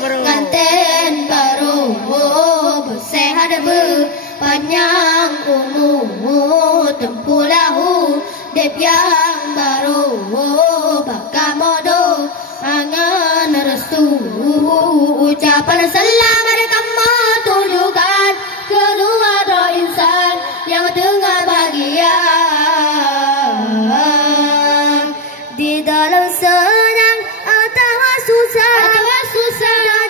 nganten baru bersehat berpanjang umur tempuh lahu dep yang baru bakal modo angan restu ucapan selamat kamu tunjukkan kedua doa insan yang tengah bahagia di dalam senang atau susah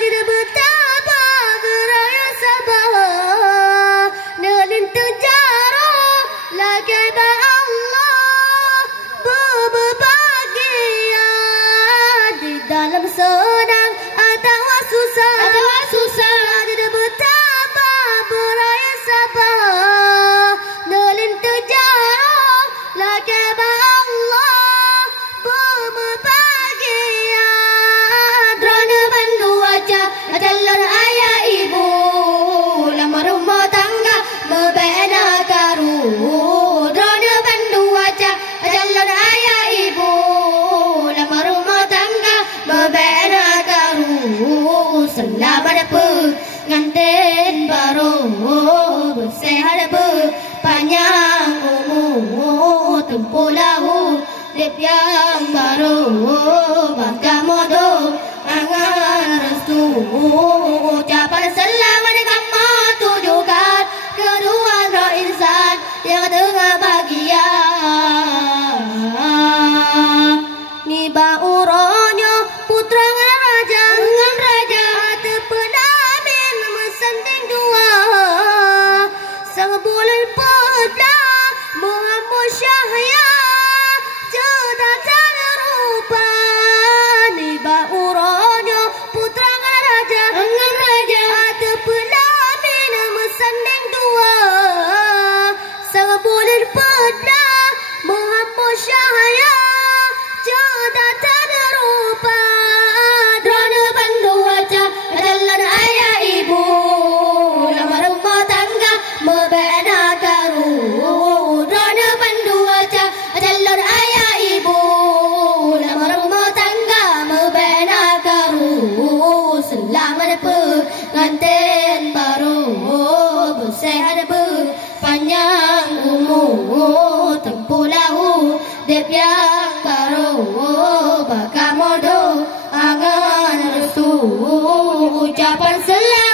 dan betapa geraya sabar nelintang jarak lagi ba Allah berbahagia di dalam senang atau susah dan betapa geraya sabar nelintang jarak lagi ba Allah berbahagia drone bandu aja jalan ayah ibu lama rumah tangga membina karu drone bandu aja jalan ayah ibu lama rumah tangga membina karu selamat pengantin baru bersehat berpanjang umur tempuh lahu dep yang baru bakal modo angan restu ucapan selamat kamu tunjukkan kedua roh insan yang tengah bahagia niba uronyo putra raja terpenamin mesanding dua sang bulan pada Muhammad Syahya Syahaya jodoh tak rupa drone bandu aja jalan ayah ibu lama rumah tangga membina karu drone bandu aja jalan ayah ibu lama rumah tangga membina karu selamat pengantin baru bersehat berpanjang umur tempuh lahu dep yang baru bakal modo angan restu ucapan selamat